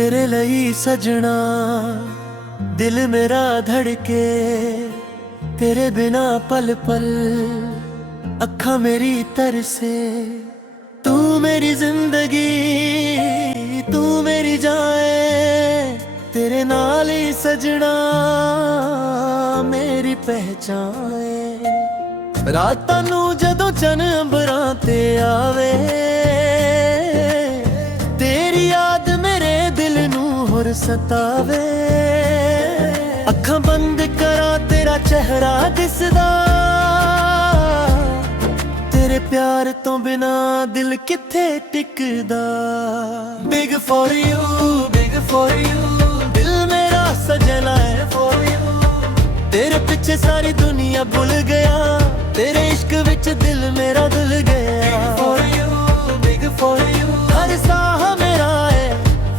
तेरे ਲਈ सजना दिल मेरा धड़के, तेरे बिना पल पल अखा मेरी तरसे। तू मेरी जिंदगी, तू मेरी जाए, तेरे नाल ही सजना मेरी पहचान है। रातां नूं जदों चन अंबरां ते आवे, तेरी याद मेरे दिल नूं होर सतावे। अखां बंद करा तेरा चेहरा दिसदा, तेरे प्यार तो बिना दिल किथे टिकदा। Big for you, big for you, दिल मेरा सजना है फॉर यू। तेरे पीछे सारी दुनिया भूल गया, तेरे इश्क विच दिल मेरा धुल गया। Big for you, big for you, हर साह मेरा है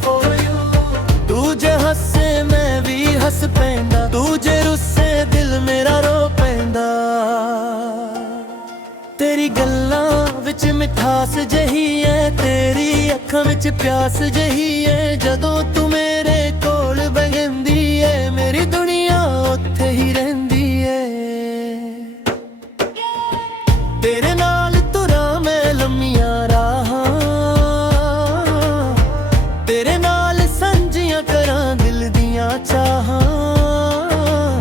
फॉर यू। तू जे हसे मैं भी हस पैंदा, तू जे रुस्से दिल मेरा रो पैंदा। तेरी गल्लां विच मिठास जही है, तेरी अखां विच प्यास जही है। जदों तू मेरे कोल बहिंदी है, मेरी दुनिया उत्थे ही रहिंदी है। तेरे नाल तुरां मैं लम्मियां राहां, तेरे नाल सांझियां करां दिल दियां चाहां।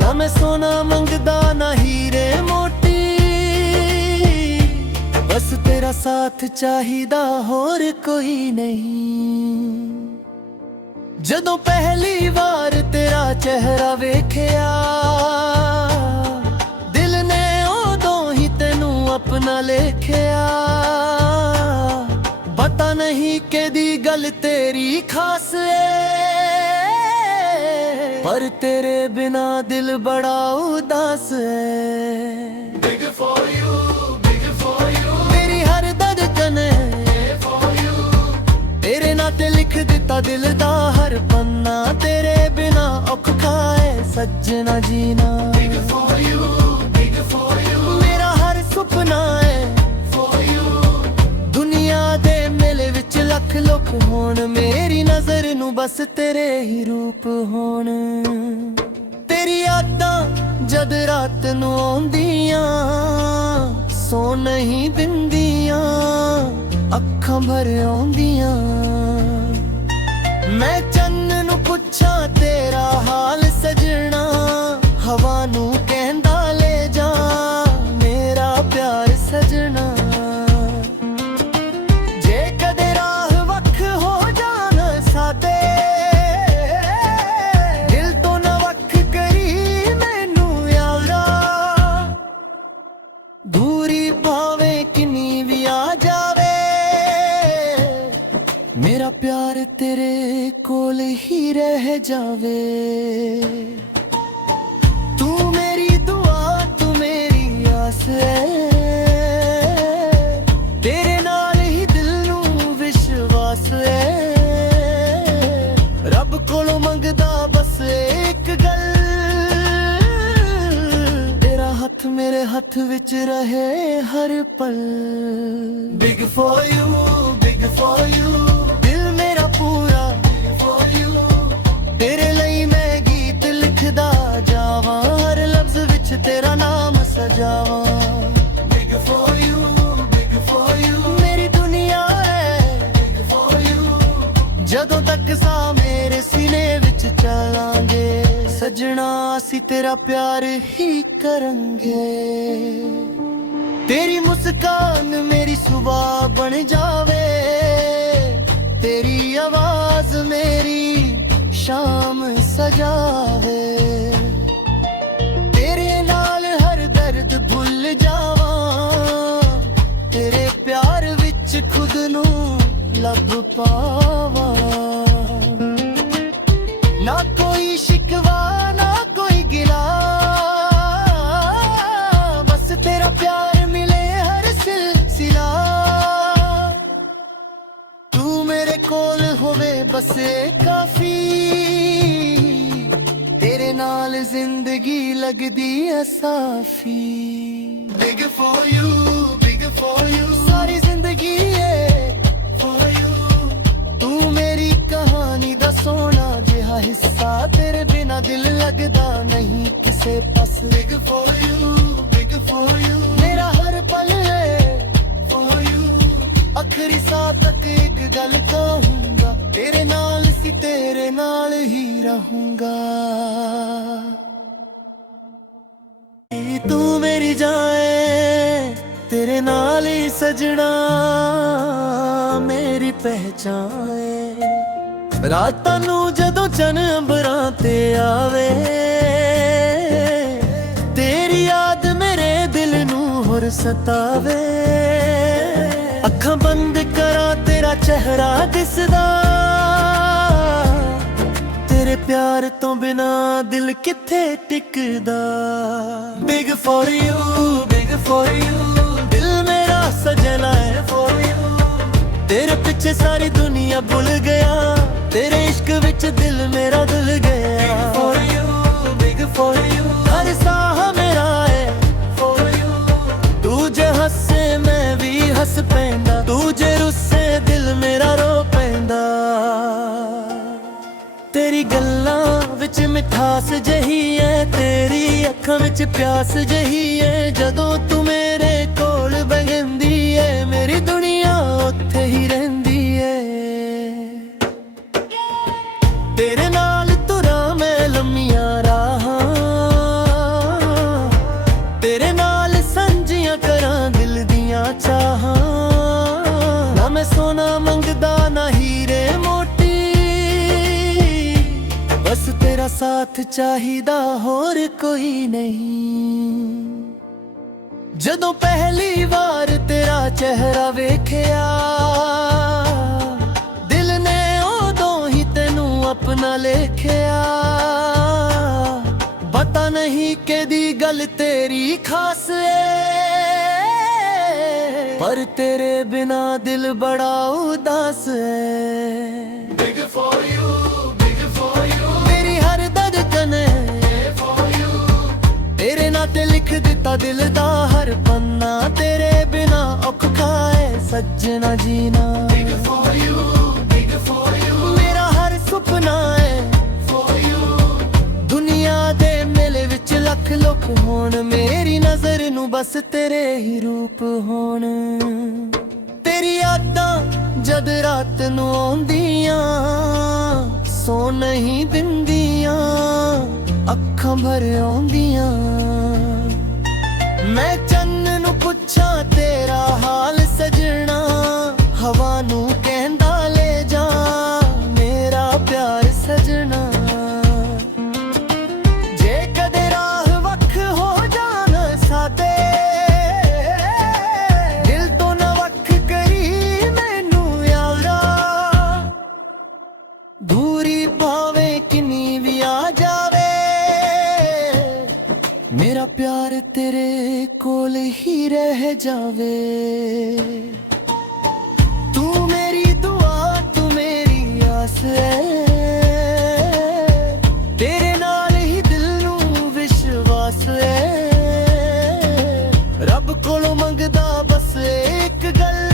ना मैं सोना मंगदा ना हीरे मोती, बस तेरा साथ चाहिदा होर कोई नहीं। जदों पहली बार तेरा चेहरा वेखिया, दिल ने उदों ही तेनू अपना लेखिया। पता नहीं केदी गल तेरी खास है, पर तेरे बिना दिल बड़ा उदास है। Big for you, big for you, मेरी हर धड़कन है फॉर यू। तेरे नाते लिख दिता दिल दा हर पन्ना, तेरे बिना औखा है सजना जीना। Big for you, big for you, मेरा हर सुपना है फॉर यू। दुनिया दे मेले विच लख लोक होण, मेरी नजर नू बस तेरे ही रूप होण। तेरी यादां जद रात नू आउंदियां, सो नहीं दिंदियां, अखां भर आउंदियां। मैं चन्न नू पुछां तेरा हाल सजना, हवा नू कहंदा ले जा मेरा प्यार सजना। जे कदे राह वख हो जान साडे, दिल तो ना वख करी मैनू यारा। दूरी भावे किन्नी भी आ जावे, मेरा प्यार तेरे कोल ही रह जावे। तू मेरी दुआ, तू मेरी आस है, तेरे नाल ही दिल नू विश्वास है। रब कोलों मंगदा बस एक गल, तेरा हथ मेरे हथ विच रहे हर पल। Big for you, big for you, दिल मेरा पूरा फॉर यू। तेरे ਲਈ मैं गीत लिखदा जावां, हर लफ्ज विच तेरा नाम सजावां। Big for you, big for you, मेरी दुनिया है बिग फॉर यू। जदों तक सा मेरे सीने विच चलांगे, सजना असीं तेरा प्यार ही करांगे। तेरी मुस्कान मेरी सुबह बन जावे, तेरी आवाज मेरी शाम सजावे। तेरे नाल हर दर्द भुल जावां, तेरे प्यार विच खुद नू लब पावां। ना कोई शिकवा ना कोई गिला, बस तेरा प्यार मिले हर सिलसिला। तू मेरे कोल होवे बस काफी, तेरे नाल जिंदगी लगदी है साफी। Big for you, big for you, सारी जिंदगी है फॉर यू। तू मेरी कहानी दा सोना ਹਿੱਸਾ ਤੇਰੇ ਬਿਨਾ ਦਿਲ ਲੱਗਦਾ ਨਹੀਂ ਕਿਸੇ ਪਾਸ ਬਿਗ ਫॉर ਯੂ ਮੇਰਾ ਹਰ ਪਲ ਹੈ ਫॉर ਯੂ ਆਖਰੀ ਸਾਹ ਤੱਕ ਇੱਕ ਗੱਲ ਕਹੂੰਗਾ ਤੇਰੇ ਨਾਲ ਸੀ ਤੇਰੇ ਨਾਲ ਹੀ ਰਹੂੰਗਾ ਤੂੰ ਮੇਰੀ ਜਾਏ ਤੇਰੇ ਨਾਲ ਹੀ ਸਜਣਾ ਮੇਰੀ ਪਹਿਚਾਨ ਏ ਰਾਤਾਂ ਨੂੰ ਜਦੋਂ ਚੰਨ ਅੰਬਰਾਂ ਤੇ ਆਵੇ ਤੇਰੀ ਯਾਦ ਮੇਰੇ ਦਿਲ ਨੂੰ ਹੋਰ ਸਤਾਵੇ ਅੱਖਾਂ ਬੰਦ ਕਰਾਂ ਤੇਰਾ ਚਿਹਰਾ ਦਿਸਦਾ ਤੇਰੇ ਪਿਆਰ ਤੋਂ ਬਿਨਾ ਦਿਲ ਕਿੱਥੇ ਟਿਕਦਾ ਬਿਗ ਫॉर ਯੂ ਦਿਲ ਮੇਰਾ ਸਜਣਾ ਹੈ ਫॉर ਯੂ ਤੇਰੇ ਪਿੱਛੇ ਸਾਰੀ ਦੁਨੀਆ ਭੁੱਲ ਗਿਆ ਤੇਰੇ ਇਸ਼ਕ ਵਿੱਚ ਦਿਲ ਮੇਰਾ ਡੁੱਲ ਗਿਆ ਬਿਗ ਫॉर ਯੂ ਹਰ ਸਾਹ ਮੇਰਾ ਹੈ ਫॉर ਯੂ ਤੂੰ ਜੇ ਹੱਸੇ ਮੈਂ ਵੀ ਹੱਸ ਪੈਂਦਾ ਤੂੰ ਜੇ ਰੁੱਸੇ ਦਿਲ ਮੇਰਾ ਰੋ ਪੈਂਦਾ ਤੇਰੀ ਗੱਲਾਂ ਵਿੱਚ ਮਿਠਾਸ ਜਹੀ ਹੈ ਤੇਰੀ ਅੱਖਾਂ ਵਿੱਚ ਪਿਆਸ ਜਹੀ ਹੈ ਜਦੋਂ ਤੂੰ ਮੇਰੇ ਕੋਲ ਬਹਿੰਦੀ ਏ ਮੇਰੀ ਦੁਨੀਆ ਉੱਥੇ ਹੀ ਰਹਿੰਦੀ ਏ ਤੇਰੇ ਨਾਲ ਤੁਰਾਂ ਮੈਂ ਲੰਮੀਆਂ ਰਾਹਾਂ ਤੇਰੇ ਨਾਲ ਸਾਂਝੀਆਂ ਕਰਾਂ ਦਿਲ ਦੀਆਂ ਚਾਹਾਂ ਨਾ ਮੈਂ ਸੋਨਾ ਮੰਗਦਾ ਨਾ ਹੀਰੇ ਮੋਤੀ ਬਸ ਤੇਰਾ ਸਾਥ ਚਾਹੀਦਾ ਹੋਰ ਕੋਈ ਨਹੀਂ ਜਦੋਂ ਪਹਿਲੀ ਵਾਰ ਤੇਰਾ ਚਿਹਰਾ ਵੇਖਿਆ ਦਿਲ ਨੇ ਉਦੋਂ ਹੀ ਤੈਨੂੰ ਆਪਣਾ ਲੇਖਿਆ ਪਤਾ ਨਹੀਂ ਕਿਹਦੀ ਗੱਲ ਤੇਰੀ ਖਾਸ ਏ ਪਰ ਤੇਰੇ ਬਿਨਾ ਦਿਲ ਬੜਾ ਉਦਾਸ ਏ ਬਿਗ ਫॉर ਯੂ ਮੇਰੀ ਹਰ ਧੜਕਨ ਹੈ ਫॉर ਯੂ ਤੇਰੇ ਨਾਂ ਤੇ ਲਿਖ ਦਿੱਤਾ ਦਿਲ ਦਾ ਹਰ ਪੰਨਾ ਤੇਰੇ ਬਿਨਾ ਔਖਾ ਹੈ ਸੱਜਣਾ ਜੀਣਾ ਬਿਗ ਫॉर ਯੂ ਮੇਰਾ ਹਰ ਸੁਪਨਾ ਹੈ ਫॉर ਯੂ ਦੁਨੀਆ ਦੇ ਮੇਲੇ ਵਿੱਚ ਲੱਖ ਲੋਕ ਹੋਣ ਮੇਰੀ ਨਜ਼ਰ ਨੂੰ ਬਸ ਤੇਰੇ ਹੀ ਰੂਪ ਹੋਣ ਤੇਰੀ ਯਾਦਾਂ ਜਦ ਰਾਤ ਨੂੰ ਆਉਂਦੀਆਂ ਸੋ ਨਹੀਂ ਦਿੰਦੀਆਂ ਅੱਖਾਂ ਭਰ ਆਉਂਦੀਆਂ ਮੈਂ ਚੰਨ ਨੂੰ ਪੁੱਛਾਂ ਤੇਰਾ ਹਾਲ ਸਜਣਾ ਹਵਾ ਨੂੰ ਕਹਿੰਦਾ ਲੈ ਜਾ ਮੇਰਾ ਪਿਆਰ ਸਜਣਾ ਜੇ ਕਦੇ ਰਾਹ ਵੱਖ ਹੋ ਜਾਣ ਸਾਡੇ ਦਿਲ ਤੋਂ ਨਾ ਵੱਖ ਕਰੀ ਮੈਨੂੰ ਯਾਰਾ ਦੂਰੀ ਭਾਵੇਂ ਕਿੰਨੀ ਵੀ ਆ ਜਾਵੇ ਮੇਰਾ ਪਿਆਰ ਤੇਰੇ ਕੋਲ ਹੀ ਰਹਿ ਜਾਵੇ ਤੂੰ ਮੇਰੀ ਦੁਆ ਤੂੰ ਮੇਰੀ ਆਸ ਹੈ ਤੇਰੇ ਨਾਲ ਹੀ ਦਿਲ ਨੂੰ ਵਿਸ਼ਵਾਸ ਹੈ ਰੱਬ ਕੋਲੋਂ ਮੰਗਦਾ ਬਸ ਇੱਕ ਗੱਲ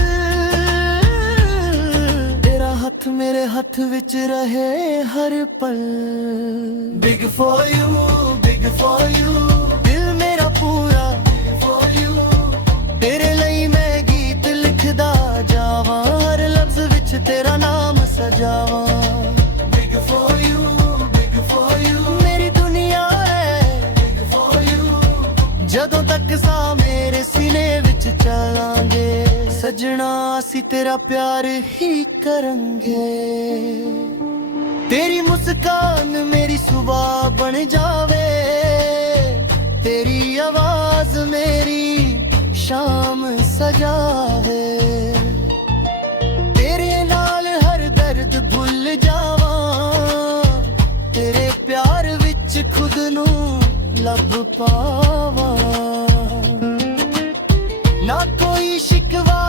ਤੇਰਾ ਹੱਥ ਮੇਰੇ ਹੱਥ ਵਿੱਚ ਰਹੇ ਹਰ ਪਲ ਬਿਗ ਫॉर ਯੂ ਦਿਲ ਮੇਰਾ ਪੂਰਾ ਫॉर ਯੂ ਤੇਰੇ ਲਈ ਮੈਂ ਗੀਤ ਲਿਖਦਾ ਜਾਵਾਂ ਹਰ ਲਫ਼ਜ਼ ਵਿੱਚ ਤੇਰਾ ਨਾਮ ਸਜਾਵਾਂ ਬਿਗ ਫॉर ਯੂ ਮੇਰੀ ਦੁਨੀਆ ਹੈ ਬਿਗ ਫॉर ਯੂ ਜਦੋਂ ਤੱਕ ਸਾਹ ਮੇਰੇ ਸੀਨੇ ਵਿੱਚ ਚਲਾਂਗੇ ਸਜਣਾ ਅਸੀਂ ਤੇਰਾ ਪਿਆਰ ਹੀ ਕਰਾਂਗੇ ਤੇਰੀ ਮੁਸਕਾਨ ਮੇਰੀ ਸੁਬਾਹ ਬਣ ਜਾਵੇ ਤੇਰੀ ਆਵਾਜ਼ ਮੇਰੀ ਸ਼ਾਮ ਸਜਾਵੇ ਤੇਰੇ ਨਾਲ ਹਰ ਦਰਦ ਭੁੱਲ ਜਾਵਾਂ ਤੇਰੇ ਪਿਆਰ ਵਿੱਚ ਖੁਦ ਨੂੰ ਲੱਭ ਪਾਵਾਂ ਨਾ ਕੋਈ ਸ਼ਿਕਵਾ